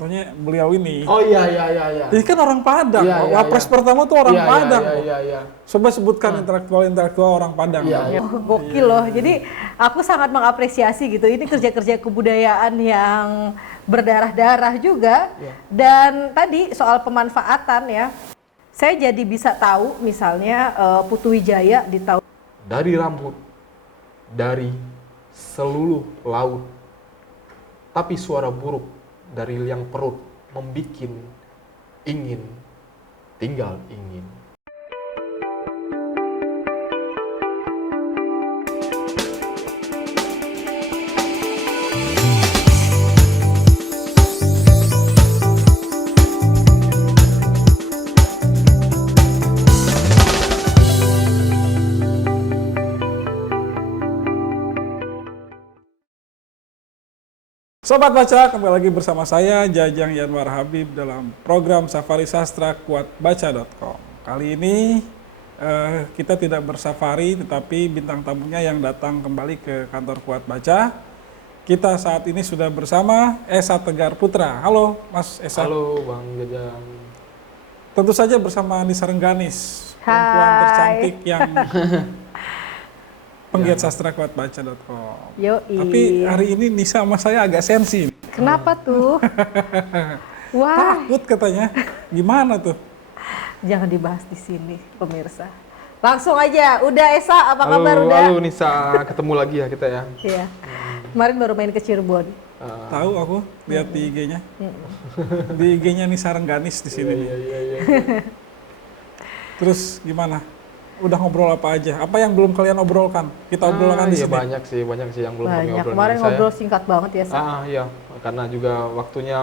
contohnya beliau ini. Oh iya. Ini kan orang Padang. Iya, Wapres pertama tuh orang Padang. Iya. Coba sebutkan intelektual orang Padang. Iya. Gokil loh. Jadi aku sangat mengapresiasi gitu. Ini kerja-kerja kebudayaan yang berdarah-darah juga. Iya. Dan tadi soal pemanfaatan ya, saya jadi bisa tahu misalnya Putu Wijaya di tahun Dari rambut, dari seluruh laut, tapi suara buruk dari liang perut membikin ingin tinggal ingin. Sobat Baca, kembali lagi bersama saya Jajang Yanwar Habib dalam program Safari Sastra kuatbaca.com. Kali ini kita tidak bersafari, tetapi bintang tamunya yang datang kembali ke kantor Kuat Baca. Kita saat ini sudah bersama Esa Tegar Putra. Halo Mas Esa. Halo Bang Jajang. Tentu saja bersama Nisa Rengganis, perempuan tercantik yang penggiat sastra kuatbaca.com. Yoi. Tapi hari ini Nisa sama saya agak sensi. Kenapa tuh? Wah, Takut katanya. Gimana tuh? jangan dibahas di sini, pemirsa. Langsung aja. Udah Esa, apa kabar udah? Halo Nisa, ketemu lagi ya kita ya. Iya. Kemarin baru main ke Cirebon. Tahu aku lihat di IG-nya. Di IG-nya Nisa Rengganis di sini. Iya. Terus gimana? Udah ngobrol apa aja? Apa yang belum kalian obrolkan? Kita obrolkan di Iya sini. banyak sih yang belum kami Banyak. obrolin Kemarin dengan saya. ngobrol singkat banget ya, Sa. Iya, karena juga waktunya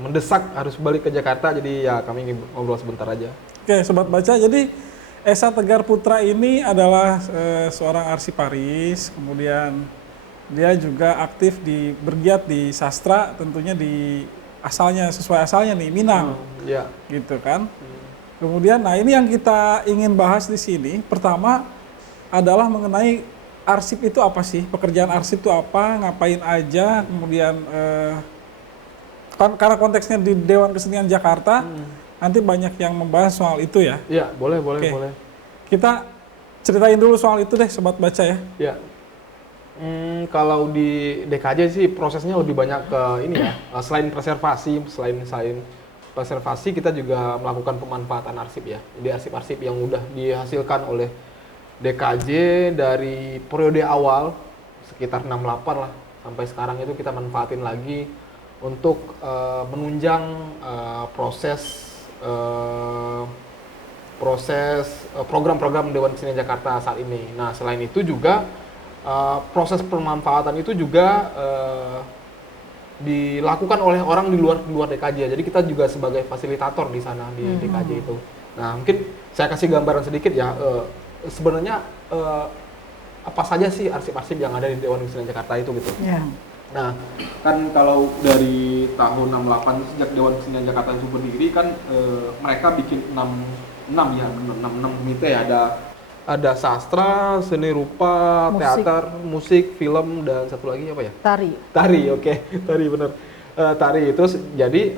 mendesak harus balik ke Jakarta, jadi ya kami ingin ngobrol sebentar aja. Oke, Sobat Baca. Jadi Esa Tegar Putra ini adalah seorang arsiparis, kemudian dia juga aktif bergiat di sastra, tentunya di sesuai asalnya nih, Minang. Iya. Gitu kan. Kemudian, nah ini yang kita ingin bahas di sini. Pertama adalah mengenai arsip itu apa sih? Pekerjaan arsip itu apa? Ngapain aja? Kemudian karena konteksnya di Dewan Kesenian Jakarta, nanti banyak yang membahas soal itu ya. Iya, boleh. Oke. Kita ceritain dulu soal itu deh, Sobat Baca ya. Ya. Kalau di DKJ sih prosesnya lebih banyak ke ini ya. Selain preservasi, kita juga melakukan pemanfaatan arsip ya. Jadi arsip-arsip yang udah dihasilkan oleh DKJ dari periode awal sekitar 68 lah sampai sekarang itu kita manfaatin lagi untuk menunjang proses program-program Dewan Kesenian Jakarta saat ini. Nah, selain itu juga proses pemanfaatan itu juga dilakukan oleh orang di luar DKJ. Jadi kita juga sebagai fasilitator di sana di DKJ itu. Nah, mungkin saya kasih gambaran sedikit ya. Sebenarnya apa saja sih arsip-arsip yang ada di Dewan Kesenian Jakarta itu gitu. Ya. Nah, kan kalau dari tahun 68 sejak Dewan Kesenian Jakarta itu berdiri kan mereka bikin 6 komite ya, ada sastra, seni rupa, Musik. teater, musik, film, dan satu lagi apa ya? Tari, Oke. Tari bener. Tari. Terus jadi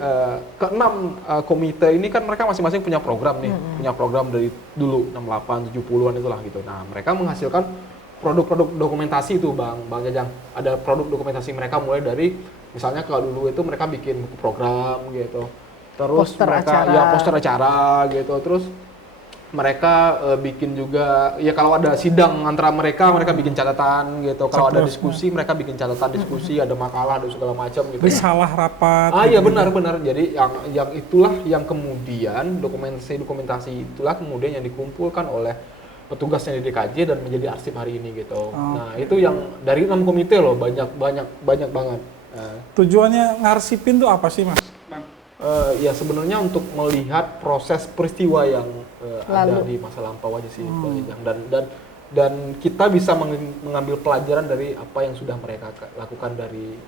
keenam komite ini kan mereka masing-masing punya program nih, punya program dari dulu 68, 70-an itulah gitu. Nah, mereka menghasilkan produk-produk dokumentasi itu Bang Jajang. Ada produk dokumentasi mereka mulai dari misalnya kalau dulu itu mereka bikin buku program gitu. Terus Poster mereka acara. poster acara gitu. Terus mereka bikin juga ya kalau ada sidang antara mereka bikin catatan gitu. Kalau ada diskusi mereka bikin catatan diskusi, ada makalah, ada segala macam gitu. Risalah rapat. Iya benar. Jadi yang itulah yang kemudian dokumentasi itulah kemudian yang dikumpulkan oleh petugasnya di DKJ dan menjadi arsip hari ini gitu. Nah, itu yang dari 6 komite loh, banyak banget. Tujuannya ngarsipin tuh apa sih, Mas? Ya sebenarnya untuk melihat proses peristiwa yang ada di masa lampau aja sih, dan kita bisa mengambil pelajaran dari apa yang sudah mereka lakukan dari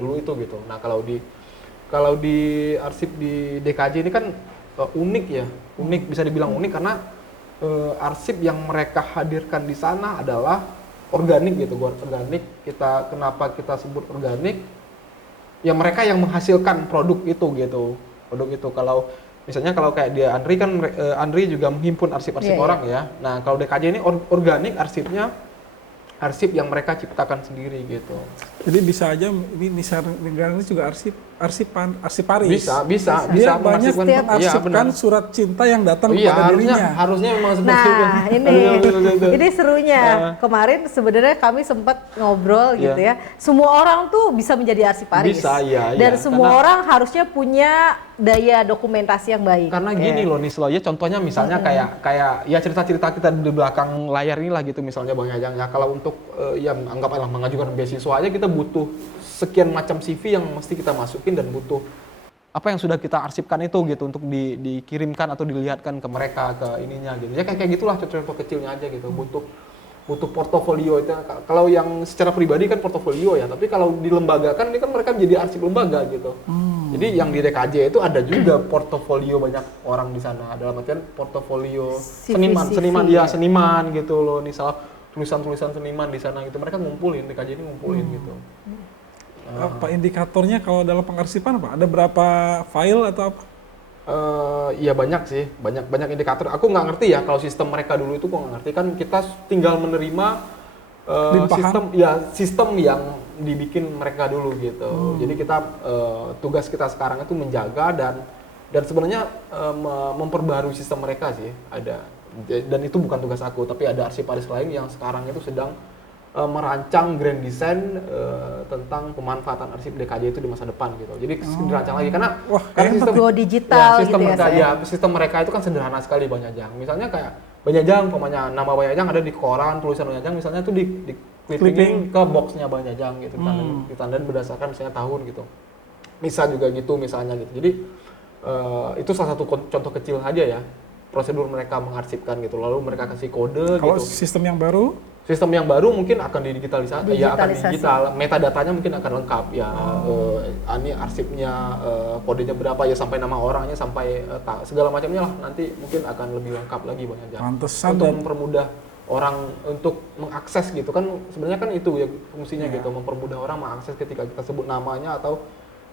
dulu itu gitu. Nah, kalau di arsip di DKJ ini kan unik bisa dibilang unik karena arsip yang mereka hadirkan di sana adalah organik gitu, organik. Kenapa kita sebut organik? ya mereka yang menghasilkan produk itu gitu. Produk itu kalau misalnya kalau kayak dia Andri kan Andri juga menghimpun arsip-arsip orang ya. Nah, kalau DKJ ini organik arsipnya arsip yang mereka ciptakan sendiri gitu. Jadi bisa aja ini Nisa Negara ini juga arsiparis. Bisa Dia banyak setiap- mengarsipkan surat cinta yang datang kepada dirinya. harusnya memang seperti itu. Nah, ini serunya. Kemarin sebenarnya kami sempat ngobrol gitu ya. Semua orang tuh bisa menjadi arsiparis. Bisa, iya. Dan semua orang harusnya punya daya dokumentasi yang baik. Karena gini loh Nislo, ya contohnya misalnya kayak ya cerita-cerita kita di belakang layar inilah gitu misalnya Bang Yajang ya. Kalau untuk ya anggaplah mengajukan beasiswa aja kita butuh sekian macam CV yang mesti kita masukin dan butuh apa yang sudah kita arsipkan itu gitu untuk dikirimkan atau dilihatkan ke mereka ke ininya gitu. Ya kayak gitulah contoh-contoh kecilnya aja gitu. Butuh portofolio itu. Kalau yang secara pribadi kan portofolio ya, tapi kalau dilembagakan ini kan mereka menjadi arsip lembaga gitu. Jadi yang di DKJ itu ada juga portofolio banyak orang di sana. Dalam artian portofolio seniman gitu loh. Misalnya tulisan-tulisan seniman di sana gitu. Mereka ngumpulin, DKJ ini ngumpulin gitu. Apa indikatornya kalau dalam pengarsipan apa? Ada berapa file atau apa? Ya banyak sih, banyak indikator. Aku nggak ngerti ya kalau sistem mereka dulu itu aku nggak ngerti kan kita tinggal menerima sistem yang dibikin mereka dulu gitu. Jadi kita tugas kita sekarang itu menjaga dan sebenarnya memperbarui sistem mereka sih ada. Dan itu bukan tugas aku, tapi ada arsiparis lain yang sekarang itu sedang merancang grand design tentang pemanfaatan arsip DKJ itu di masa depan gitu. Jadi dirancang lagi karena sistem digital sistem gitu mereka, ya. Sistem mereka itu kan sederhana sekali Bang Yajang. Misalnya kayak Bang Yajang, umpamanya nama Bang Yajang ada di koran, tulisan Bang Yajang misalnya itu di clipping ke boxnya Bang Yajang gitu, ditandain berdasarkan misalnya tahun gitu. Bisa juga gitu misalnya gitu. Jadi itu salah satu contoh kecil aja ya prosedur mereka mengarsipkan gitu. Lalu mereka kasih kode Kalau gitu. sistem yang baru? Sistem yang baru mungkin akan didigitalisasi, ya akan digital, metadatanya mungkin akan lengkap ya, ini arsipnya, kodenya berapa ya sampai nama orangnya sampai segala macamnya lah nanti mungkin akan lebih lengkap lagi banyak untuk mempermudah orang untuk mengakses gitu kan sebenarnya kan itu ya fungsinya gitu mempermudah orang mengakses ketika kita sebut namanya atau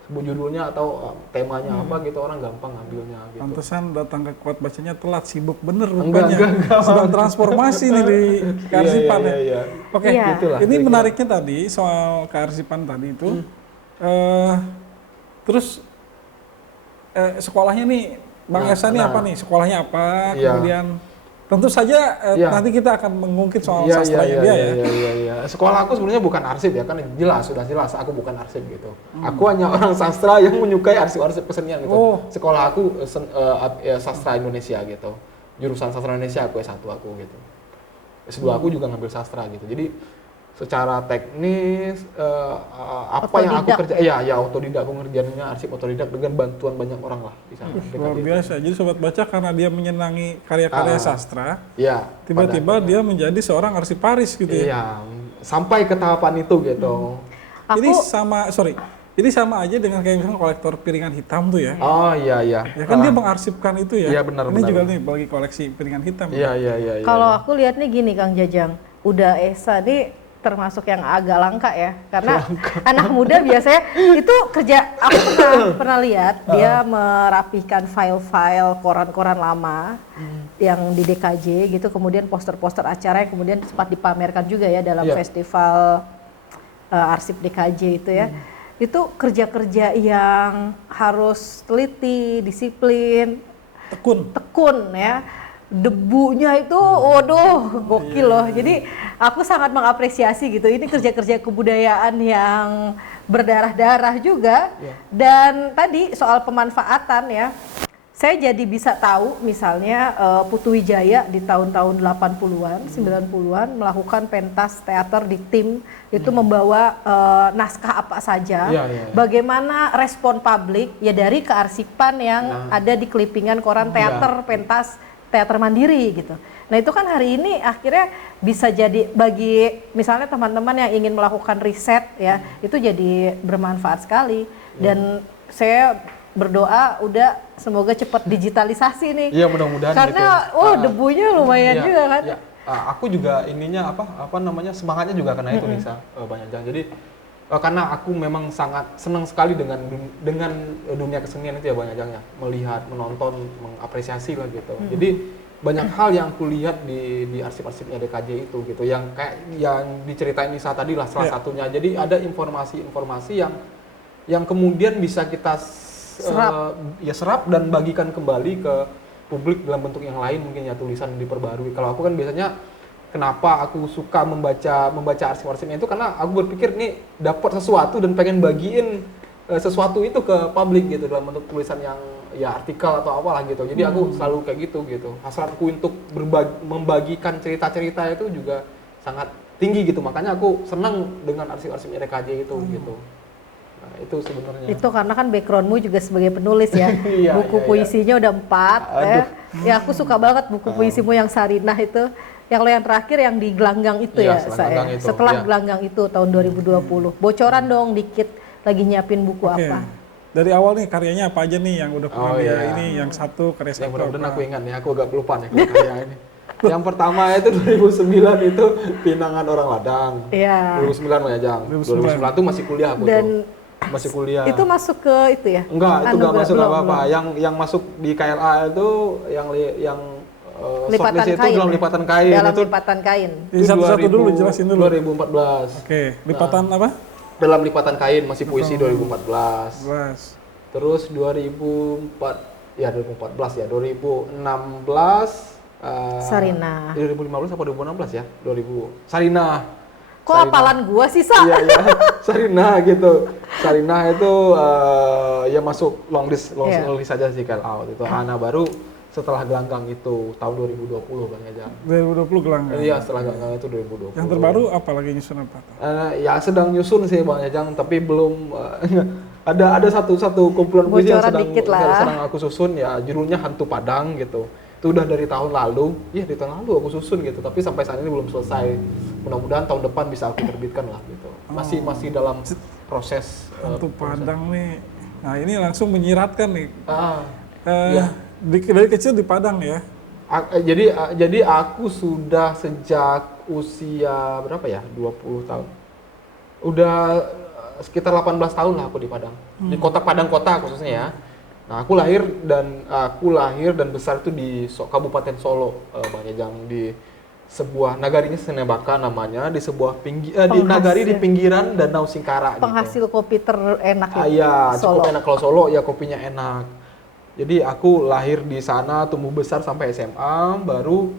sebut judulnya atau temanya apa gitu orang gampang ngambilnya gitu. Pantesan datang ke Kuat Bacanya telat, sibuk bener rupanya. Sedang transformasi nih di kearsipan ya. Oke, gitulah, ini menariknya tadi soal kearsipan tadi itu. Terus sekolahnya nih Bang Esa nih apa nih? Sekolahnya apa? Kemudian tentu saja nanti kita akan mengungkit soal sastranya dia ya. Iya. Sekolah aku sebenarnya bukan arsip ya, kan sudah jelas aku bukan arsip gitu. Aku hanya orang sastra yang menyukai arsip-arsip kesenian gitu. Sekolah aku sastra Indonesia gitu. Jurusan sastra Indonesia aku S1 aku gitu. S2 aku juga ngambil sastra gitu. Jadi secara teknis apa yang aku kerja autodidak, aku ngerjainnya arsip autodidak dengan bantuan banyak orang lah di sana. Luar biasa. Jadi Sobat Baca karena dia menyenangi karya-karya sastra, tiba-tiba dia menjadi seorang arsiparis gitu ya. Iya, sampai ke tahapan itu gitu. Ini sama aja dengan kayak misalnya kolektor piringan hitam tuh ya. Oh iya. Ya kan dia mengarsipkan itu ya. Iya benar. Ini juga nih bagi koleksi piringan hitam. Iya. Kalau aku lihat nih gini Kang Jajang, udah Esa nih termasuk yang agak langka ya, karena anak muda biasanya itu kerja. Aku pernah lihat dia merapihkan file-file koran-koran lama yang di DKJ gitu, kemudian poster-poster acara yang kemudian sempat dipamerkan juga ya dalam festival arsip DKJ itu ya. Itu kerja-kerja yang harus teliti, disiplin, tekun ya. Debunya itu, waduh, gokil loh. Jadi aku sangat mengapresiasi gitu. Ini kerja-kerja kebudayaan yang berdarah-darah juga. Dan tadi soal pemanfaatan ya, saya jadi bisa tahu misalnya Putu Wijaya di tahun-tahun 80-an, 90-an melakukan pentas teater di tim itu membawa naskah apa saja. Bagaimana respon publik ya dari kearsipan yang ada di clippingan koran teater, pentas teater mandiri gitu. Nah itu kan hari ini akhirnya bisa jadi bagi misalnya teman-teman yang ingin melakukan riset ya, itu jadi bermanfaat sekali. Dan saya berdoa udah semoga cepat digitalisasi nih. Iya mudah-mudahan. Karena debunya lumayan juga kan. Aku juga ininya semangatnya juga karena itu Nisa banyak. Jadi karena aku memang sangat senang sekali dengan dunia kesenian itu ya Bang Ajang ya, melihat, menonton, mengapresiasi lah gitu. Jadi banyak hal yang aku lihat di arsip-arsipnya DKJ itu gitu, yang kayak yang diceritain Nisa tadi lah salah satunya. Jadi ada informasi-informasi yang kemudian bisa kita serap dan bagikan kembali ke publik dalam bentuk yang lain, mungkin ya tulisan diperbarui. Kalau aku kan biasanya kenapa aku suka membaca arsip-arsipnya itu karena aku berpikir nih dapat sesuatu dan pengen bagiin sesuatu itu ke publik gitu dalam bentuk tulisan yang ya artikel atau apalah gitu. Jadi aku selalu kayak gitu. Hasratku untuk membagikan cerita-cerita itu juga sangat tinggi gitu. Makanya aku senang dengan arsip-arsipnya DKJ itu gitu. Nah, itu sebenarnya. Itu karena kan backgroundmu juga sebagai penulis ya. Buku puisinya udah 4 ya. Ya aku suka banget buku puisimu yang Sarinah itu. Yang lo yang terakhir yang di Gelanggang itu ya, saya. Setelah Gelanggang itu tahun 2020. Bocoran dong dikit, lagi nyiapin buku apa? Dari awal nih karyanya apa aja nih yang udah pernah ini, yang satu karya satu. Yang mudah-mudahan aku ingat nih, aku agak lupa nih karya ini. Yang pertama itu 2009 itu Pinangan Orang Ladang. Iya. 2009 Bang Ajang. 2009 itu masih kuliah aku tuh. Masih kuliah. Itu masuk ke itu ya? Enggak, itu enggak masuk apa-apa. Yang masuk di KLA itu yang lipatan itu kain. dalam lipatan kain. Dalam itu lipatan kain. Satu-satu dulu, jelasin dulu. 2014. Oke, lipatan apa? Dalam lipatan kain, masih puisi 2014. Terus 2014 ya 2016 Sarinah. 2015 apa 2016 ya? 2000 Sarinah. Kok apalan gua sih, Sa? Iya, Sarinah gitu. Sarinah itu ya masuk long list saja sih kalau out itu. Ana baru setelah Gelanggang itu tahun 2020 Bang Ajang. 2020 Gelanggang. Iya, setelah Gelanggang itu 2020. Yang terbaru apa lagi nyusun apa? Ya sedang nyusun sih Bang Ajang, tapi belum ada satu kumpulan puisi yang sedang aku susun ya, judulnya Hantu Padang gitu. Itu udah dari tahun lalu, dari tahun lalu aku susun gitu, tapi sampai saat ini belum selesai. Mudah-mudahan tahun depan bisa aku terbitkan lah gitu. Masih dalam proses Hantu Padang nih. Nah, ini langsung menyiratkan nih. Iya. Dari kecil di Padang ya? Jadi aku sudah sejak usia berapa ya? 20 tahun. Udah sekitar 18 tahun lah aku di Padang. Di kota Padang kota khususnya ya. Nah, aku lahir dan besar itu di Kabupaten Solo, Bang Ajang, di sebuah nagarinya Senebaka namanya, di sebuah di nagari di pinggiran Danau Singkara. Penghasil kopi terenak itu. Iya, cukup enak kalau Solo ya, kopinya enak. Jadi aku lahir di sana, tumbuh besar sampai SMA, baru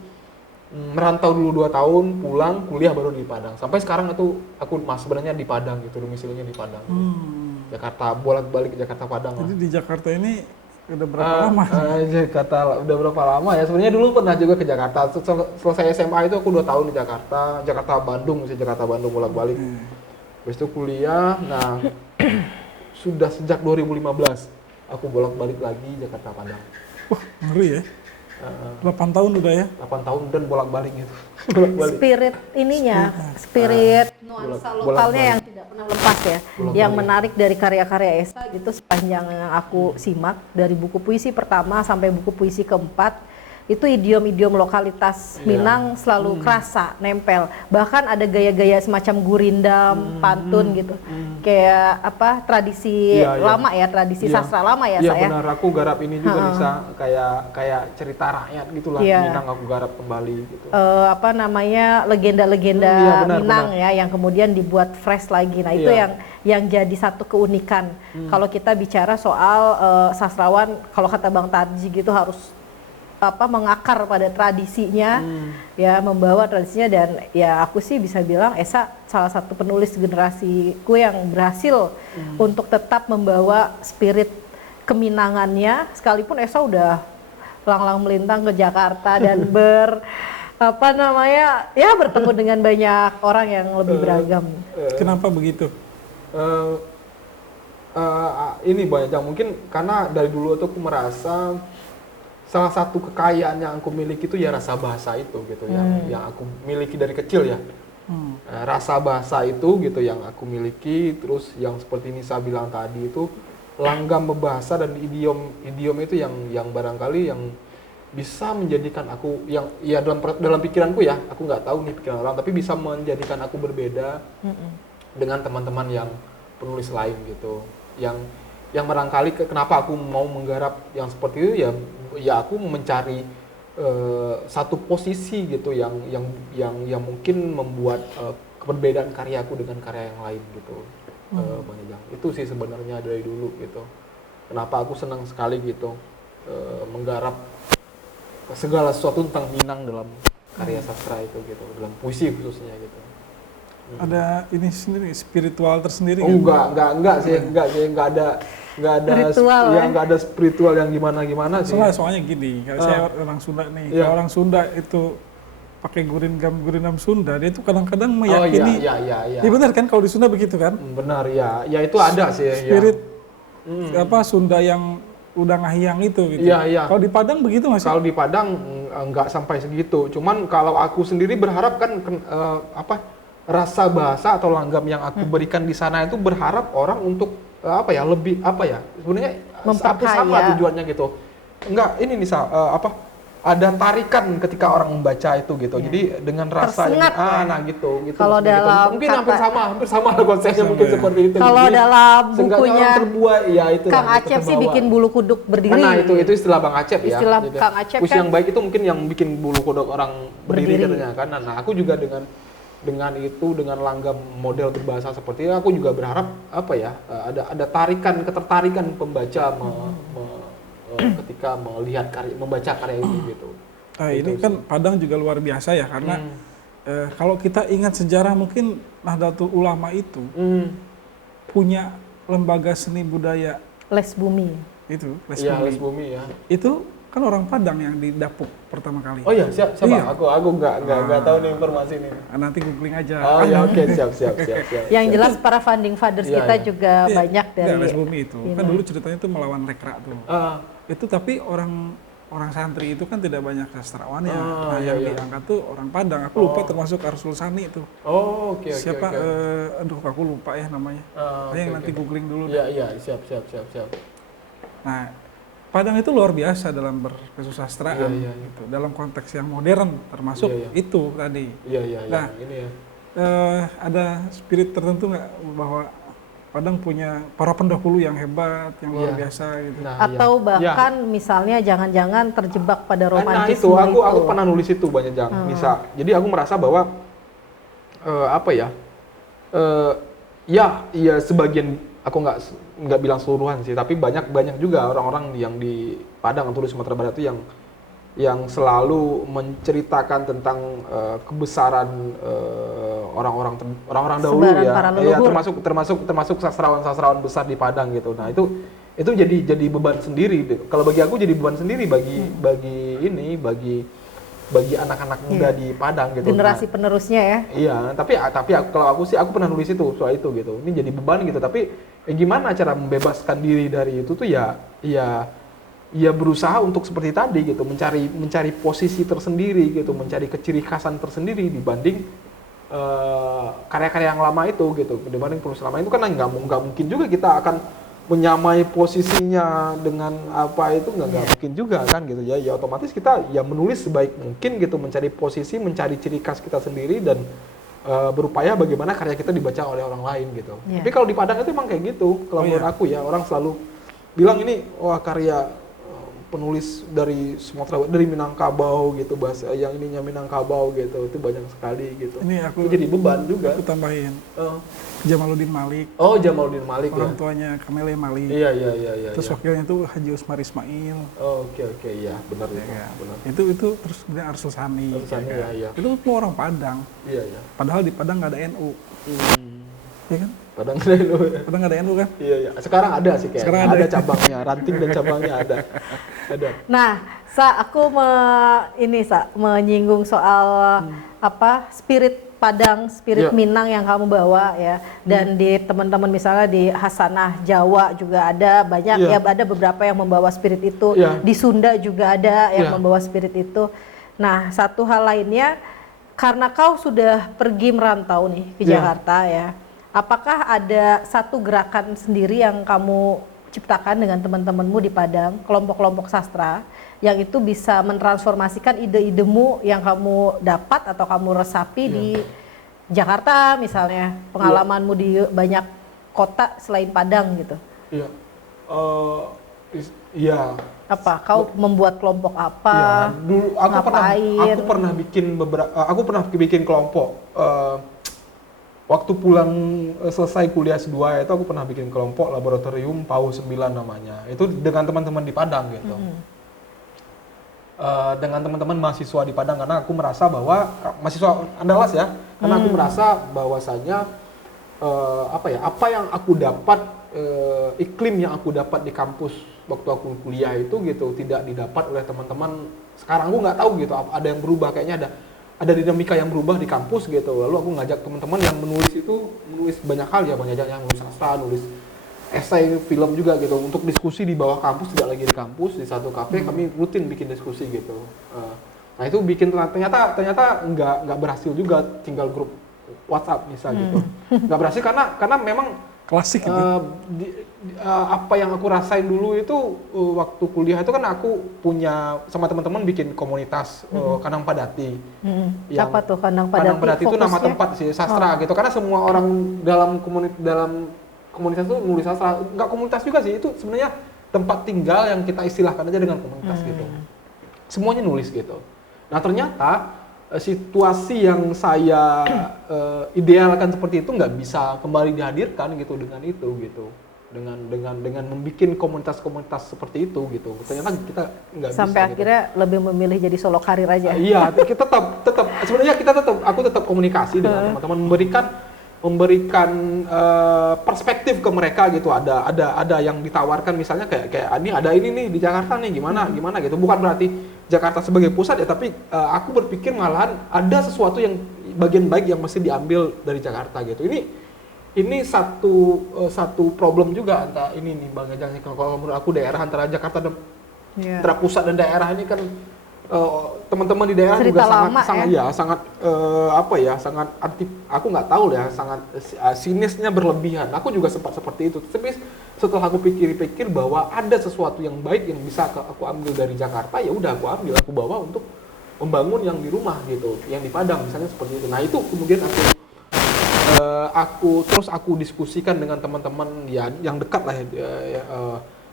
merantau dulu 2 tahun, pulang kuliah baru di Padang. Sampai sekarang itu aku sebenarnya di Padang gitu, domisilinya di Padang. Jakarta, bolak-balik ke Jakarta Padang. Jadi di Jakarta ini udah berapa lama? Jakarta udah berapa lama ya? Sebenarnya dulu pernah juga ke Jakarta. Selesai SMA itu aku 2 tahun di Jakarta, Jakarta Bandung bolak-balik. Habis itu kuliah, nah sudah sejak 2015 aku bolak-balik lagi Jakarta Padang. Wah, ngeri ya. 8 tahun udah ya? 8 tahun dan bolak-balik gitu. Spirit ininya, spirit nuansa lokalnya yang tidak pernah lepas ya. Yang menarik dari karya-karya Esa gitu sepanjang yang aku simak dari buku puisi pertama sampai buku puisi keempat, itu idiom-idiom lokalitas Minang selalu kerasa, nempel. Bahkan ada gaya-gaya semacam gurindam, pantun gitu. Kayak apa, tradisi lama ya, tradisi sastra lama ya, saya. Iya benar, aku garap ini juga bisa kayak cerita rakyat gitulah, Minang aku garap kembali gitu. Apa namanya, legenda-legenda Minang ya, yang kemudian dibuat fresh lagi. Nah, itu yang jadi satu keunikan. Kalau kita bicara soal sastrawan, kalau kata Bang Tarji gitu harus mengakar pada tradisinya, ya membawa tradisinya, dan ya aku sih bisa bilang Esa salah satu penulis generasiku yang berhasil untuk tetap membawa spirit keminangannya, sekalipun Esa udah lang-lang melintang ke Jakarta dan bertemu dengan banyak orang yang lebih beragam. Kenapa begitu? Ini banyak, mungkin karena dari dulu tuh aku merasa salah satu kekayaan yang aku miliki itu ya rasa bahasa itu gitu, yang aku miliki dari kecil ya. Rasa bahasa itu gitu yang aku miliki, terus yang seperti Nisa bilang tadi itu langgam berbahasa dan idiom itu yang barangkali yang bisa menjadikan aku yang dalam pikiranku ya, aku nggak tahu nih pikiran orang, tapi bisa menjadikan aku berbeda dengan teman-teman yang penulis lain gitu, yang barangkali kenapa aku mau menggarap yang seperti itu ya aku mencari satu posisi gitu yang mungkin membuat perbedaan karyaku dengan karya yang lain gitu. Bang Ijang, itu sih sebenarnya dari dulu gitu. Kenapa aku senang sekali gitu menggarap segala sesuatu tentang Minang dalam karya sastra itu gitu, dalam puisi khususnya gitu. Ada ini sendiri spiritual tersendiri Oh enggak sih, enggak ada Spiritual, enggak ada spiritual yang gimana sih. Soalnya gini, kalau saya orang Sunda nih, kalau orang Sunda itu pakai gurinam Sunda, dia itu kadang-kadang meyakini. Iya. Iya benar kan, kalau di Sunda begitu kan? Benar ya, ya itu ada sih. Spirit Sunda yang udah ngahiang itu gitu. Iya. Kalau di Padang begitu nggak sih? Kalau di Padang enggak sampai segitu. Cuman kalau aku sendiri berharap kan rasa bahasa atau langgam yang aku berikan di sana itu berharap orang untuk sebenarnya sama tujuannya gitu. Enggak, ini nih ada tarikan ketika orang membaca itu gitu. Jadi dengan rasa tersengat gitu. Kalau dalam mungkin hampir sama konsepnya mungkin seperti itu. Kalau dalam bukunya terbuat ya itu Kang Acep sih bikin bulu kuduk berdiri. Nah, itu istilah Bang Acep ya. Istilah Kang Acep puisi kan yang baik itu mungkin yang bikin bulu kuduk orang berdiri katanya kan. Nah, aku juga dengan langgam model berbahasa seperti itu, aku juga berharap ada ketertarikan pembaca ketika membaca karya itu gitu. Ini kan Padang juga luar biasa ya, karena kalau kita ingat sejarah mungkin Nahdlatul Ulama itu punya lembaga seni budaya Les Bumi. itu, Les Bumi ya. Itu kan orang Padang yang didapuk pertama kali. Oh iya, siapa? Iya. Aku nggak tahu nih informasi ini. Nanti googling aja. Oh iya, oke, siap. Yang jelas para founding fathers kita juga banyak dari Les Bumi itu. Kan dulu ceritanya itu melawan Rekra tuh. Itu tapi orang santri itu kan tidak banyak sastrawannya. Yang diangkat tuh orang Padang. Aku lupa termasuk Arsul Sani itu. Oh, oke. Siapa? Aduh, aku lupa ya namanya. Yang nanti googling dulu. Iya, siap. Nah, Padang itu luar biasa dalam berkesusastraan, gitu. Dalam konteks yang modern, termasuk itu tadi. Nah, ini ya. Ada spirit tertentu nggak bahwa Padang punya para pendahulu yang hebat, yang luar biasa gitu. Nah, atau bahkan misalnya jangan-jangan terjebak pada romantisme itu. Aku pernah nulis itu banyak misal. Jadi aku merasa bahwa sebagian, aku nggak bilang seluruhan sih, tapi banyak juga orang-orang yang di Padang atau di Sumatera Barat itu yang selalu menceritakan tentang kebesaran orang-orang dahulu ya, termasuk sastrawan besar di Padang gitu. Nah itu jadi beban sendiri. Kalau bagi aku jadi beban sendiri bagi anak-anak muda di Padang gitu. Generasi penerusnya ya. Iya, tapi kalau aku pernah nulis itu soal itu gitu. Ini jadi beban gitu, tapi gimana cara membebaskan diri dari itu tuh ya berusaha untuk seperti tadi gitu, mencari posisi tersendiri gitu, mencari keciri khasan tersendiri dibanding karya-karya yang lama itu gitu. Dibanding penulis lama itu kan nggak mungkin juga kita akan menyamai posisinya dengan apa itu nggak mungkin juga kan gitu ya otomatis kita ya menulis sebaik mungkin gitu, mencari posisi, mencari ciri khas kita sendiri dan berupaya bagaimana karya kita dibaca oleh orang lain gitu. Tapi kalau di Padang itu emang kayak gitu kalau menurut aku ya, orang selalu bilang ini karya penulis dari Sumatera, dari Minangkabau gitu, bahasa yang ininya Minangkabau gitu, itu banyak sekali gitu. Ini itu jadi beban juga. Aku tambahin. Jamaluddin Malik. Oh, Jamaluddin Malik orang tuanya Kamele Malik. Iya. Terus wakilnya itu Haji Usmar Ismail. Oh, oke, iya, benar ya. Benar. Itu terus kemudian Arsul Sani. Iya. Itu semua orang Padang. Iya. Padahal di Padang nggak ada NU. Iya kan? Padang nggak ada NU. Padang nggak ada NU kan? Iya. Sekarang ada sih kayaknya. Sekarang ada cabangnya, ranting dan cabangnya ada. Nah, aku menyinggung soal spirit Padang, spirit Minang yang kamu bawa ya, dan di teman-teman misalnya di Hasanah Jawa juga ada banyak ya, ada beberapa yang membawa spirit itu, di Sunda juga ada yang membawa spirit itu. Nah, satu hal lainnya, karena kau sudah pergi merantau nih ke Jakarta ya, apakah ada satu gerakan sendiri yang kamu ciptakan dengan teman-temanmu di Padang, kelompok-kelompok sastra, yang itu bisa mentransformasikan ide-idemu yang kamu dapat atau kamu resapi Jakarta misalnya, pengalamanmu di banyak kota selain Padang gitu. Iya. Iya. Apa? Kau membuat kelompok apa? Ya, dulu Ngapain? aku pernah bikin kelompok. Waktu pulang selesai kuliah S2 itu aku pernah bikin kelompok laboratorium PAU 9 namanya. Itu dengan teman-teman di Padang gitu. Dengan teman-teman mahasiswa di Padang, karena aku merasa bahwa mahasiswa Andalas ya, karena aku merasa bahwasanya apa yang aku dapat, iklim yang aku dapat di kampus waktu aku kuliah itu gitu tidak didapat oleh teman-teman sekarang. Aku nggak tahu gitu, ada yang berubah, kayaknya ada dinamika yang berubah di kampus gitu. Lalu aku ngajak teman-teman yang menulis banyak hal ya, banyak yang nulis sastra, nulis esai, film juga gitu, untuk diskusi di bawah kampus, tidak lagi di kampus, di satu kafe kami rutin bikin diskusi gitu. Nah itu bikin ternyata nggak berhasil juga, tinggal grup WhatsApp misalnya gitu, nggak berhasil karena memang Klasik gitu. apa yang aku rasain dulu itu waktu kuliah itu kan aku punya sama teman-teman bikin komunitas Kandang Padati. Yang Apa tuh Kandang Padati? Kandang Padati itu nama Fokusnya? tempat sih, sastra gitu. Karena semua orang dalam komunitas itu nulis sastra. Enggak komunitas juga sih, itu sebenarnya tempat tinggal yang kita istilahkan aja dengan komunitas gitu. Semuanya nulis gitu. Nah ternyata situasi yang saya idealkan seperti itu nggak bisa kembali dihadirkan gitu dengan itu gitu, dengan membuat komunitas-komunitas seperti itu gitu. Ternyata kita nggak bisa. Sampai akhirnya lebih memilih jadi solo karir aja. Iya, kita tetap sebenarnya aku tetap komunikasi dengan teman-teman, memberikan perspektif ke mereka gitu. Ada yang ditawarkan misalnya kayak ini ada ini nih di Jakarta nih, gimana gitu. Bukan berarti Jakarta sebagai pusat ya, tapi aku berpikir malahan ada sesuatu yang bagian baik yang mesti diambil dari Jakarta gitu. Ini satu problem juga antara ini nih Bang Ejang, kalau menurut aku daerah antara Jakarta dan antara pusat dan daerah ini kan teman-teman di daerah Cerita juga lama, sangat sangat anti, aku nggak tahu ya, sangat sinisnya berlebihan. Aku juga sempat seperti itu. Tapi setelah aku pikir-pikir bahwa ada sesuatu yang baik yang bisa aku ambil dari Jakarta, ya udah aku bawa untuk membangun yang di rumah gitu, yang di Padang misalnya seperti itu. Nah itu kemudian aku diskusikan dengan teman-teman yang dekat lah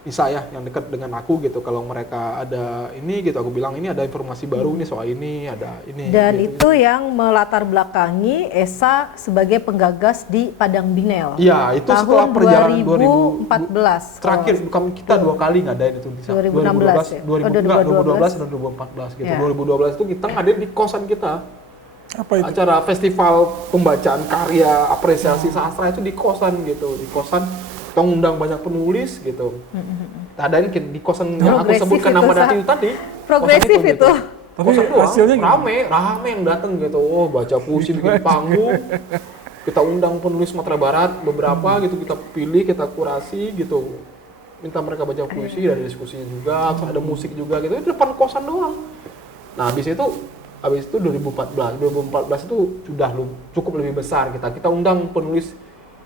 Nisa ya, yang dekat dengan aku gitu. Kalau mereka ada ini gitu, aku bilang ini ada informasi baru nih soal ini, ada ini. Dan gitu, itu yang melatar belakangi Esa sebagai penggagas di Padang Binel. Iya, itu tahun setelah perjalanan 2014. terakhir kita 2 kali ngadain itu Nisa. 2016 ya? 2012 dan 2014 gitu. Ya. 2012 itu kita ngadain di kosan kita. Apa itu? Acara festival pembacaan karya apresiasi sastra itu di kosan gitu, di kosan kita undang banyak penulis gitu. Adain di kosan yang aku Progresif sebutkan itu, nama Sa. Dati itu tadi. Progresif kosan itu. Tapi Kosan doang, hasilnya gimana? rame yang datang gitu. Oh, baca puisi, bikin panggung. Kita undang penulis Sumatera Barat beberapa gitu, kita pilih, kita kurasi gitu. Minta mereka baca puisi, ada diskusinya juga, terus ada musik juga gitu. Itu depan kosan doang. Nah, habis itu 2014 itu sudah cukup lebih besar kita undang penulis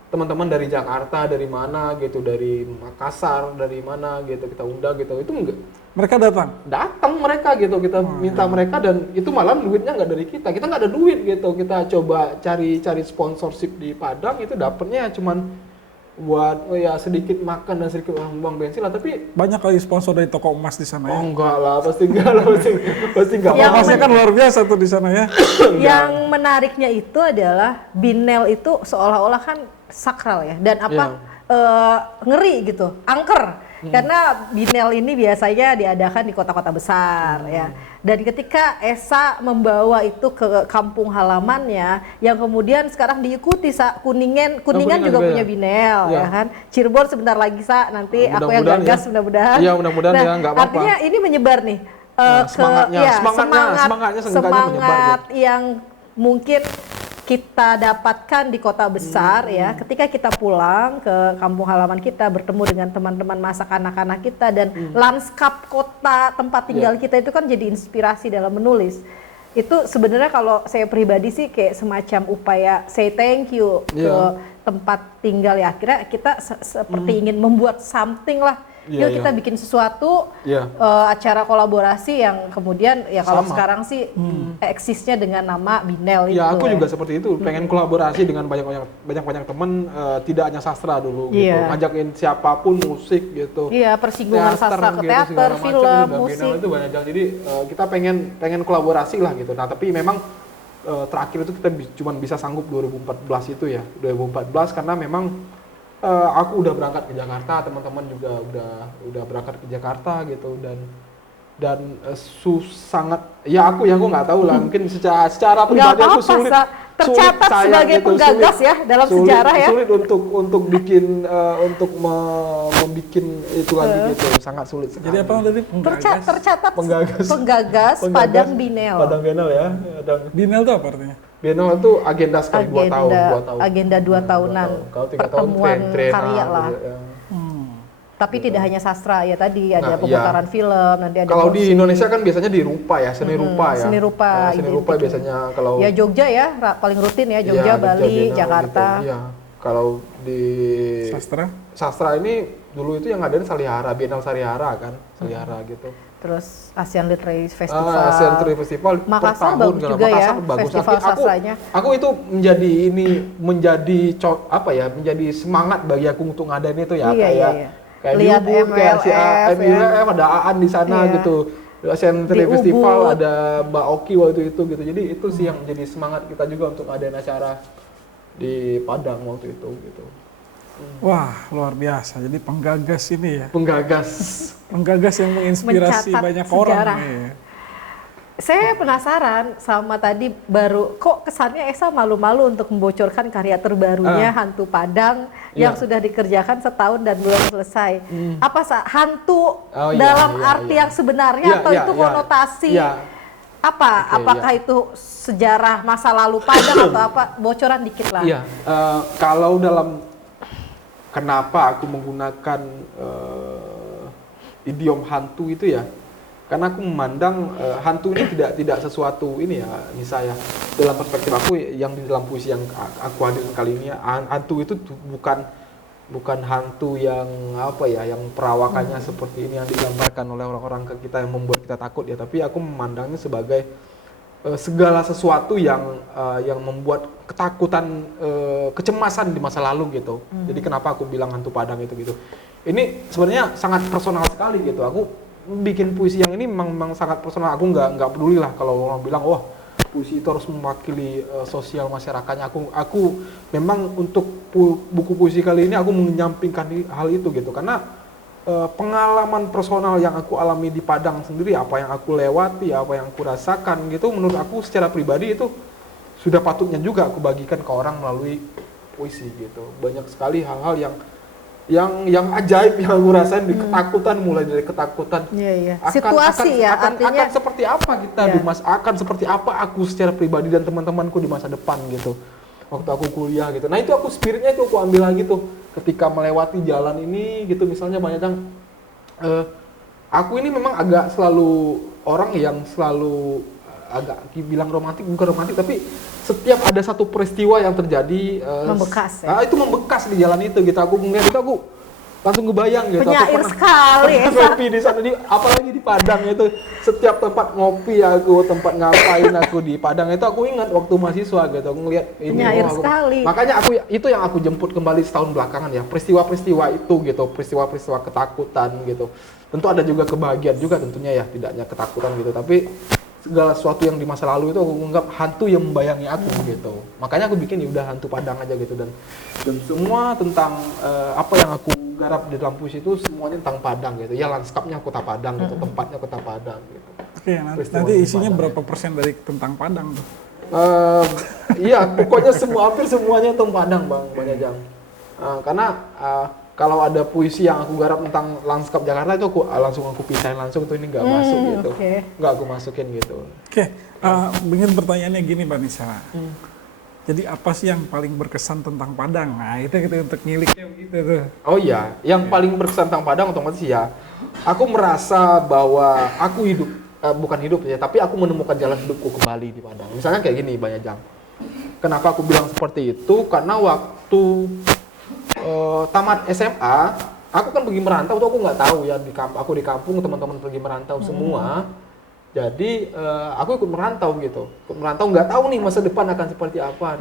teman-teman dari Jakarta, dari mana gitu, dari Makassar, dari mana gitu, kita undang gitu. Itu enggak, Mereka datang mereka gitu, kita minta mereka, dan itu malah duitnya nggak dari kita nggak ada duit gitu. Kita coba cari sponsorship di Padang, itu dapetnya cuman buat sedikit makan dan sedikit buang bensin lah. Tapi banyak kali sponsor dari toko emas di sana ya. enggak lah, pasti enggak lah, pasti enggak. Yang Emasnya kan luar biasa tuh di sana ya. Yang menariknya itu adalah Binel itu seolah-olah kan sakral ya, dan ngeri gitu, angker. Karena Binel ini biasanya diadakan di kota-kota besar ya. Dan ketika Esa membawa itu ke kampung halamannya, yang kemudian sekarang diikuti Kuningan juga punya Binel ya kan. Cirebon sebentar lagi nanti aku yang gagas ya. mudah-mudahan. Iya, mudah-mudahan ya, nggak apa-apa. Artinya ini menyebar nih semangatnya seenggaknya menyebar, yang mungkin kita dapatkan di kota besar ya, ketika kita pulang ke kampung halaman kita, bertemu dengan teman-teman masa kanak-kanak kita, dan lanskap kota tempat tinggal kita itu kan jadi inspirasi dalam menulis. Itu sebenarnya kalau saya pribadi sih kayak semacam upaya say thank you ke tempat tinggal ya. Akhirnya kita seperti ingin membuat something lah yuk kita bikin sesuatu acara kolaborasi yang kemudian ya kalau sekarang sih eksisnya dengan nama Binel itu. Ya aku juga seperti itu, pengen kolaborasi dengan banyak teman, tidak hanya sastra dulu gitu, ngajakin siapapun musik gitu. Iya, persinggungan sastra ke teater, film, musik. Itu banyak jalan. Jadi kita pengen kolaborasi lah gitu. Nah tapi memang terakhir itu kita cuma bisa sanggup 2014 itu ya, 2014 karena memang aku udah berangkat ke Jakarta, teman-teman juga udah berangkat ke Jakarta gitu dan sangat ya aku nggak tahu lah, mungkin secara pribadi aku sulit tercatat sebagai gitu, penggagas ya dalam sejarah ya. Sulit untuk bikin membikin itu lagi gitu, sangat sulit sekali. Jadi apa tadi? Tercatat penggagas Padang Binel. Padang Binel ya. Binel itu apa artinya? Binel itu agenda sekali 2 tahun. Agenda 2 tahunan. Pertemuan karya lah. Gitu, ya. Tapi tidak hanya sastra ya tadi, ada pemutaran film, nanti ada kalau di Indonesia kan biasanya di rupa ya, seni rupa ya. Seni rupa biasanya kalau ya Jogja ya paling rutin ya, Jogja, Bali, Jakarta. Gitu. Ya. Kalau di sastra ini dulu itu yang ada Salihara, Biennale Salihara kan, Salihara gitu. Terus Asian Literary Festival. Asian Literary Festival Makassar bagus juga ya, festival sastranya. Aku itu menjadi semangat bagi aku untuk ngadain itu ya, kayak lihat MLF, ada Aan di sana gitu. Asian Literary Festival ada Mbak Oki waktu itu gitu. Jadi itu sih yang menjadi semangat kita juga untuk ngadain acara di Padang waktu itu gitu. Wah, luar biasa. Jadi penggagas ini ya. Penggagas yang menginspirasi banyak orang. Ya. Saya penasaran sama tadi kok kesannya Esa malu-malu untuk membocorkan karya terbarunya Hantu Padang yang sudah dikerjakan setahun dan belum selesai. Apa hantu dalam arti yang sebenarnya atau itu konotasi? Apakah itu sejarah masa lalu Padang atau apa? Bocoran dikit lah. Iya, kalau dalam kenapa aku menggunakan idiom hantu itu ya? Karena aku memandang hantu ini tidak sesuatu ini ya, misalnya dalam perspektif aku yang di dalam puisi yang aku hadirkan kali ini, hantu itu bukan hantu yang yang perawakannya seperti ini yang digambarkan oleh orang-orang ke kita yang membuat kita takut ya, tapi aku memandangnya sebagai segala sesuatu yang membuat ketakutan, kecemasan di masa lalu gitu. Jadi kenapa aku bilang hantu Padang itu gitu. Ini sebenarnya sangat personal sekali gitu. Aku bikin puisi yang ini memang sangat personal. Aku nggak peduli lah kalau orang bilang wah puisi itu harus mewakili sosial masyarakatnya. Aku memang untuk buku puisi kali ini aku menyampingkan hal itu gitu, karena pengalaman personal yang aku alami di Padang sendiri, apa yang aku lewati, apa yang aku rasakan gitu, menurut aku secara pribadi itu sudah patutnya juga aku bagikan ke orang melalui puisi gitu. Banyak sekali hal-hal yang ajaib yang aku rasain di ketakutan, mulai dari ketakutan situasi akan seperti apa kita di akan seperti apa aku secara pribadi dan teman-temanku di masa depan gitu waktu aku kuliah gitu. Nah itu aku spiritnya itu aku ambil lagi tuh ketika melewati jalan ini gitu, misalnya banyak yang aku ini memang agak selalu orang yang selalu agak bilang bukan romantik, tapi setiap ada satu peristiwa yang terjadi membekas ya? Itu membekas di jalan itu gitu. Aku ngeliat itu aku langsung ngebayang gitu. Penyair sekali ya. Ngopi di sana, apalagi di Padang itu, setiap tempat ngopi aku, tempat ngapain aku di Padang itu aku ingat waktu mahasiswa gitu. Aku ngeliat ini. Penyair sekali. Makanya itu yang aku jemput kembali setahun belakangan ya, peristiwa-peristiwa itu gitu, peristiwa-peristiwa ketakutan gitu. Tentu ada juga kebahagiaan juga tentunya ya, tidak hanya ketakutan gitu, tapi segala sesuatu yang di masa lalu itu aku menganggap hantu yang membayangi aku gitu. Makanya aku bikin ya udah hantu Padang aja gitu, dan semua tentang apa yang aku garap di dalam puisi itu semuanya tentang Padang gitu. Ya lanskapnya kota Padang gitu, tempatnya kota Padang gitu. Oke, nanti isinya berapa persen dari tentang Padang tuh? Iya, pokoknya hampir semuanya tentang Padang, Bang Jang. Karena kalau ada puisi yang aku garap tentang lanskap Jakarta itu aku pisahin langsung tuh, ini nggak masuk gitu, nggak aku masukin gitu. Mungkin pertanyaannya gini Mbak Nisa, jadi apa sih yang paling berkesan tentang Padang? Nah itu gitu untuk ngiliknya gitu tuh. Oh iya, yang paling berkesan tentang Padang otomatis ya, aku merasa bahwa aku hidup, bukan hidup ya, tapi aku menemukan jalan hidupku kembali di Padang. Misalnya kayak gini Banyak Jang, kenapa aku bilang seperti itu? Karena waktu tamat SMA, aku kan pergi merantau tuh aku nggak tahu ya aku di kampung teman-teman pergi merantau semua. Jadi aku ikut merantau gitu. Ikut merantau nggak tahu nih masa depan akan seperti apa.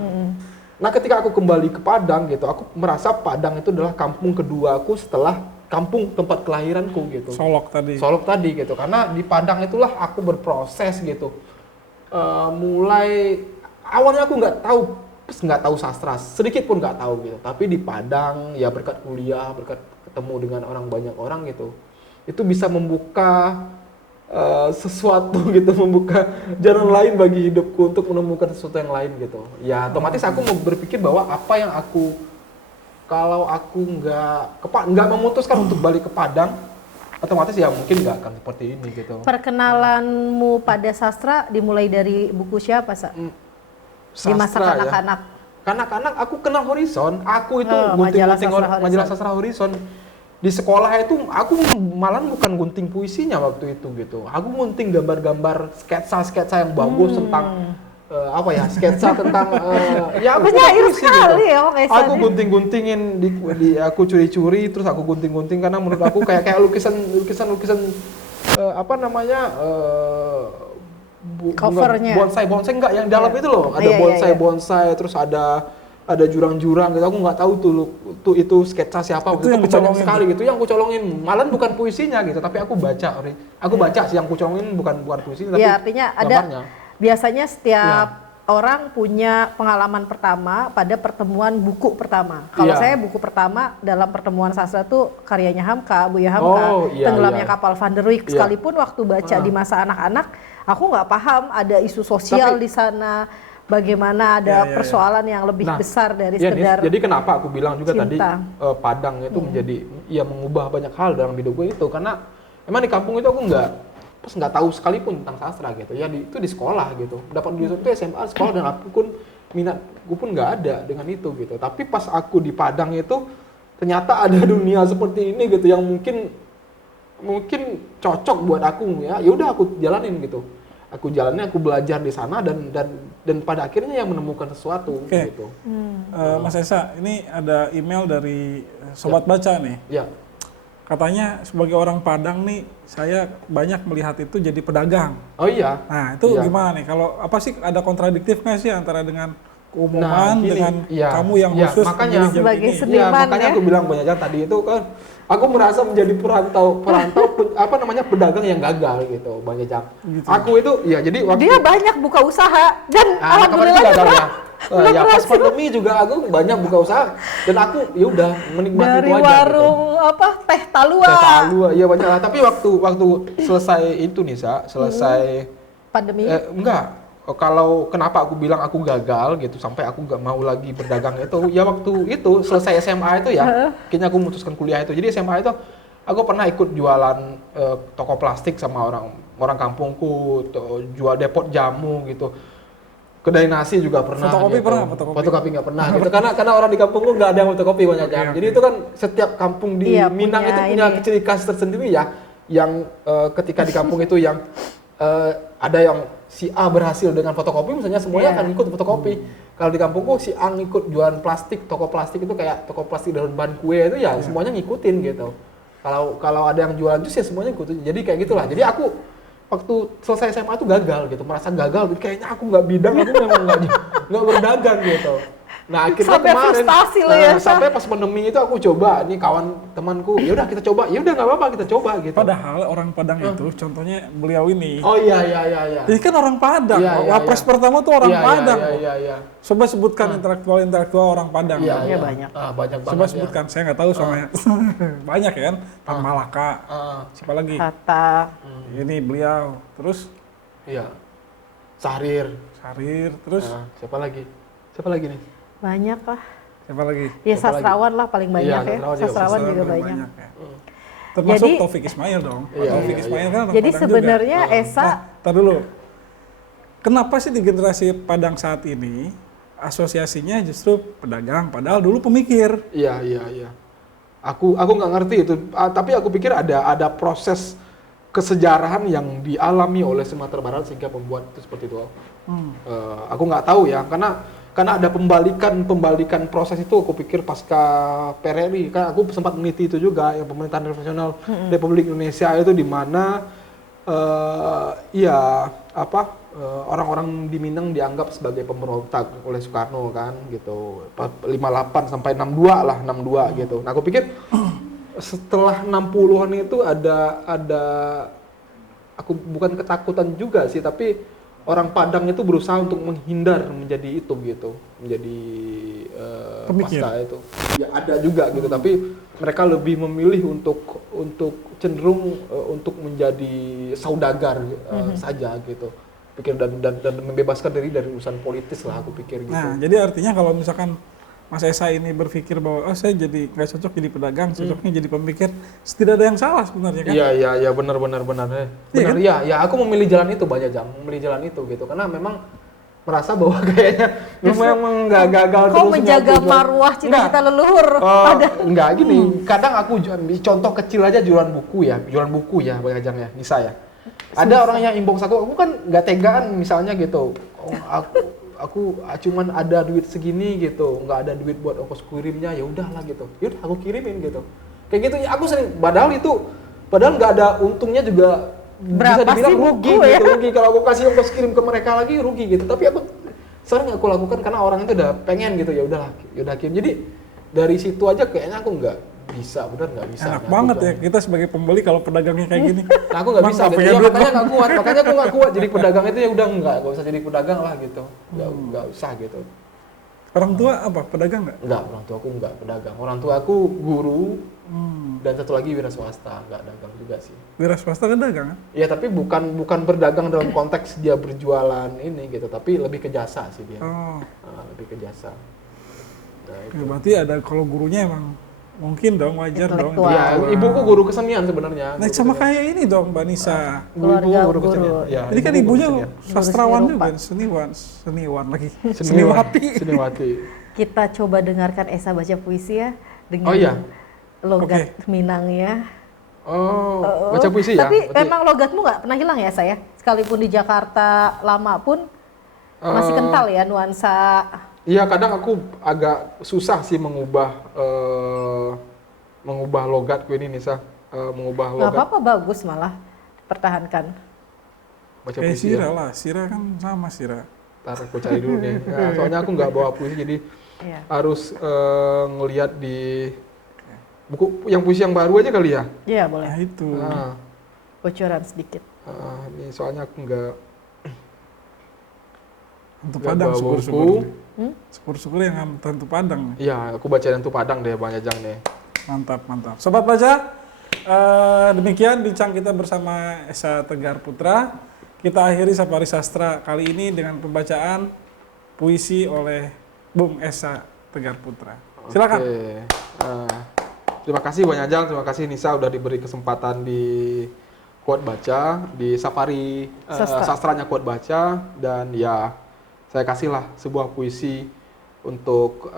Nah ketika aku kembali ke Padang gitu, aku merasa Padang itu adalah kampung kedua aku setelah kampung tempat kelahiranku gitu. Solok tadi gitu. Karena di Padang itulah aku berproses gitu. Mulai awalnya aku nggak tahu sastra, sedikit pun nggak tahu gitu. Tapi di Padang ya berkat kuliah, berkat ketemu dengan banyak orang gitu, itu bisa membuka sesuatu gitu, membuka jalan lain bagi hidupku untuk menemukan sesuatu yang lain gitu. Ya otomatis aku berpikir bahwa apa yang kalau aku nggak memutuskan untuk balik ke Padang, otomatis ya mungkin nggak akan seperti ini gitu. Perkenalanmu pada sastra dimulai dari buku siapa, Sa? Di masa kanak-kanak. Kanak-kanak aku kenal Horizon, aku itu majalah majalah sastra Horizon. Di sekolah itu aku malah bukan gunting puisinya waktu itu gitu. Aku gunting gambar-gambar sketsa yang bagus tentang sketsa tentang ya aku penyair puisi sekali gitu. ya Om Esa. Aku gunting-guntingin aku curi-curi terus aku gunting-gunting karena menurut aku kayak lukisan covernya bonsai enggak yang dalam itu loh, ada bonsai terus ada jurang-jurang gitu. Aku nggak tahu tuh itu sketsa siapa, itu yang banyak sekali gitu yang aku colongin, malah bukan puisinya gitu, tapi aku baca sih yang aku colongin bukan puisinya tapi artinya gambarnya. Biasanya setiap orang punya pengalaman pertama pada pertemuan buku pertama. Kalau saya buku pertama dalam pertemuan sastra tuh karyanya Hamka, Buya Hamka, Tenggelamnya Kapal Van der Wijk. Sekalipun waktu baca di masa anak-anak, aku nggak paham ada isu sosial di sana. Bagaimana ada persoalan yang lebih besar dari sekedar jadi kenapa aku bilang juga cinta. Tadi Padang itu menjadi mengubah banyak hal dalam hidup gue itu karena emang di kampung itu aku nggak tahu sekalipun tentang sastra gitu ya, itu di sekolah gitu, dapat di itu SMA sekolah, dan aku pun minatku pun nggak ada dengan itu gitu. Tapi pas aku di Padang itu ternyata ada dunia seperti ini gitu yang mungkin cocok buat aku ya udah aku jalanin gitu. Aku belajar di sana dan pada akhirnya yang menemukan sesuatu gitu. Mas Esa, ini ada email dari Sobat Baca nih. Ya. Katanya sebagai orang Padang nih, saya banyak melihat itu jadi pedagang. Oh iya. Nah itu gimana nih? Kalau apa sih, ada kontradiktif nggak sih antara dengan keumuman dengan kamu yang khusus makanya sebagai seniman makanya aku bilang banyak tadi itu kan aku merasa menjadi perantau pedagang yang gagal gitu Bang Jajang. Gitu. Aku itu jadi dia banyak buka usaha dan alhamdulillah pas pandemi juga aku banyak buka usaha dan aku udah menikmati dari itu aja warung gitu. Teh Talua iya banyak lah, tapi waktu selesai itu nih selesai pandemi enggak. Kalau kenapa aku bilang aku gagal gitu sampai aku nggak mau lagi berdagang itu ya waktu itu selesai SMA itu ya kayaknya aku memutuskan kuliah itu. Jadi SMA itu aku pernah ikut jualan toko plastik sama orang kampungku, jual depot jamu gitu, kedai nasi juga pernah. Fotokopi gitu. pernah? Fotokopi nggak pernah gitu karena orang di kampungku nggak ada yang fotokopi banyak. Jadi itu kan setiap kampung di Minang itu punya ciri khas tersendiri ya, yang ketika di kampung itu yang ada yang si A berhasil dengan fotokopi, misalnya semuanya akan ikut fotokopi. Kalau di kampungku si A ngikut jualan plastik, toko plastik itu kayak toko plastik daun bahan kue itu semuanya ngikutin gitu. Kalau ada yang jualan jus ya semuanya ngikutin. Jadi kayak gitulah. Jadi aku waktu selesai SMA tuh gagal gitu, merasa gagal. Kayaknya aku nggak bidang, aku memang nggak berdagang gitu. Nah akhirnya sampai kemarin sampai pas pandemi itu aku coba, nih kawan temanku, ya udah kita coba, ya udah nggak apa-apa kita coba gitu. Padahal orang Padang itu, contohnya beliau ini. Oh iya. Ini kan orang Padang. Wapres pertama tuh orang Padang. Iya. Coba sebutkan intelektual orang Padang. Iya banyak. Banyak banget. Coba sebutkan, saya nggak tahu soalnya. Banyak ya kan. Tan Malaka. Siapa lagi? Hatta. Ini beliau. Terus? Iya. Sahrir. Terus? Siapa lagi nih? Banyak lah. Siapa lagi? Ya sastrawan lah paling banyak ya. Sastrawan juga banyak. Ya. Termasuk Taufik Ismail dong. Taufik Ismail kan orang jadi Padang sebenarnya juga. Esa. Tar dulu. Kenapa sih di generasi Padang saat ini asosiasinya justru pedagang, padahal dulu pemikir? Iya. Aku nggak ngerti itu. Tapi aku pikir ada proses kesejarahan yang dialami oleh Sumatera Barat sehingga membuat itu seperti itu. Aku nggak tahu ya, karena karena ada pembalikan proses itu. Aku pikir pasca PRRI, kan aku sempat meneliti itu juga, yang pemerintahan revolusional Republik Indonesia itu di mana orang-orang di Minang dianggap sebagai pemberontak oleh Soekarno kan gitu, 58 sampai 62 gitu. Nah aku pikir setelah 60-an itu ada aku bukan ketakutan juga sih, tapi orang Padang itu berusaha untuk menghindar menjadi itu gitu, menjadi pasca itu. Ya ada juga gitu, tapi mereka lebih memilih untuk cenderung untuk menjadi saudagar saja gitu. Pikir dan membebaskan diri dari urusan politis lah, aku pikir gitu. Nah, jadi artinya kalau misalkan Mas Esa ini berpikir bahwa saya jadi nggak cocok jadi pedagang, cocoknya jadi pemikir, tidak ada yang salah sebenarnya kan? Iya benar. Benar ya, aku memilih jalan itu banyak jam, memilih jalan itu gitu karena memang merasa bahwa kayaknya memang nggak gagal terus. Kau menjaga marwah cita-cita leluhur. Enggak gini, kadang aku contoh kecil aja jualan buku ya banyak jam ya, Nisa ya. Ada orang yang inbox aku kan nggak tegaan misalnya gitu, aku cuman ada duit segini gitu, nggak ada duit buat ongkos kirimnya, ya udahlah gitu, yaudah aku kirimin gitu, kayak gitu ya. Aku sering, padahal nggak ada untungnya juga, berapa bisa dibilang sih rugi buku, gitu, rugi kalau aku kasih ongkos kirim ke mereka lagi rugi gitu, tapi aku sering aku lakukan karena orang itu udah pengen gitu, ya udah kirim. Jadi dari situ aja kayaknya aku nggak bisa. Enak banget ya kita sebagai pembeli kalau pedagangnya kayak gini. Nah, aku nggak bisa gitu. Ya, makanya aku nggak kuat jadi pedagang itu, ya udah nggak usah jadi pedagang lah gitu, nggak usah gitu. Orang tua apa, pedagang nggak? Nggak, orang tua aku nggak pedagang. Orang tua aku guru dan satu lagi wira swasta, nggak dagang juga sih. Wira swasta kan dagang kan? Iya, tapi bukan berdagang dalam konteks dia berjualan ini gitu, tapi lebih ke jasa sih dia. Lebih ke jasa. Nah, itu. Berarti ada, kalau gurunya emang mungkin dong, wajar dong. Iya, ibuku guru kesenian sebenarnya. Nah, sama kayak ini dong, Mbak Nisa. Keluarga guru kesenian. Ya, ini kan ibunya sastrawan juga, seniwan lagi. Seniwati. Kita coba dengarkan Esa baca puisi ya dengan logat Minangnya. Baca puisi ya. Tapi memang logatmu nggak pernah hilang ya saya. Sekalipun di Jakarta lama pun masih kental ya nuansa. Iya, kadang aku agak susah sih mengubah logatku ini, Nisa. Mengubah logat. Nggak apa-apa, bagus malah pertahankan. Baca puisi Sira lah, Sira kan sama Sira. Ntar aku cari dulu nih. Nah, soalnya aku nggak bawa puisi, jadi harus ngelihat di buku yang puisi yang baru aja kali ya. Iya, boleh. Nah, itu. Bocoran sedikit. Ini soalnya aku nggak. Hantu Padang, syukur-syukur. Syukur-syukur yang Hantu Padang. Iya, aku baca Hantu Padang deh, Bang Jajang nih. Mantap. Sobat baca, demikian bincang kita bersama Esa Tegar Putra. Kita akhiri Safari Sastra kali ini dengan pembacaan puisi oleh Bung Esa Tegar Putra. Silakan. Terima kasih Bang Jajang, terima kasih Nisa udah diberi kesempatan di Kuat Baca, di Safari Sastranya Kuat Baca, dan ya saya kasihlah sebuah puisi untuk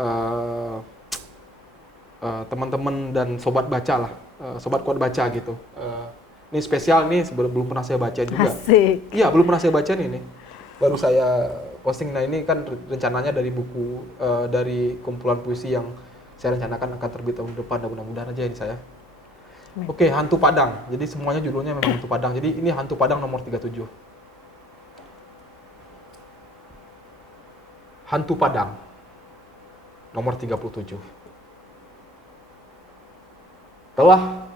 teman-teman dan sobat baca lah, sobat Kuat Baca gitu. Ini spesial nih, belum pernah saya baca juga. Asik. Iya, belum pernah saya baca nih. Baru saya posting. Nah, ini kan rencananya dari buku, dari kumpulan puisi yang saya rencanakan akan terbit tahun depan, dan mudah-mudahan aja ini saya. Oke, Hantu Padang. Jadi semuanya judulnya memang Hantu Padang. Jadi ini Hantu Padang nomor 37. Hantu Padang nomor 37. Telah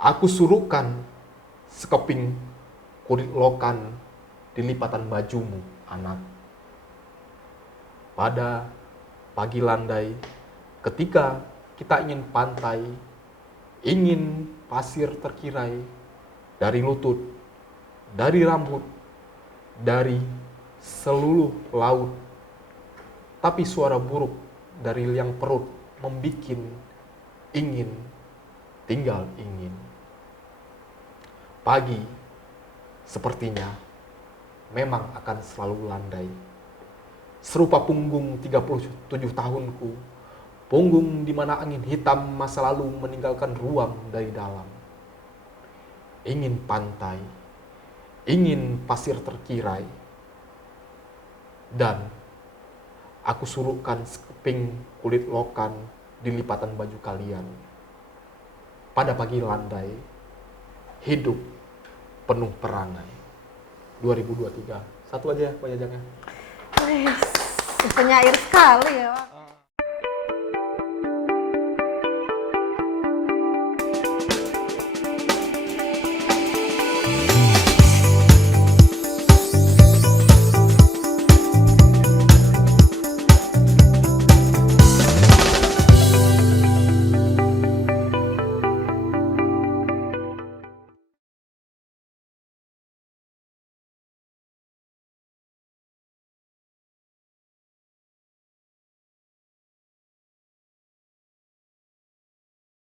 aku suruhkan sekeping kulit lokan di lipatan bajumu, anak. Pada pagi landai, ketika kita ingin pantai, ingin pasir terkirai, dari lutut, dari rambut, dari seluruh laut, tapi suara buruk dari liang perut membikin ingin, tinggal ingin. Pagi sepertinya memang akan selalu landai, serupa punggung 37 tahunku, punggung di mana angin hitam masa lalu meninggalkan ruang dari dalam. Ingin pantai, ingin pasir terkirai, dan Aku suruhkan sekeping kulit lokan di lipatan baju kalian. Pada pagi landai, hidup penuh perangai. 2023. Satu aja ya penyajannya. Penyair sekali ya Pak.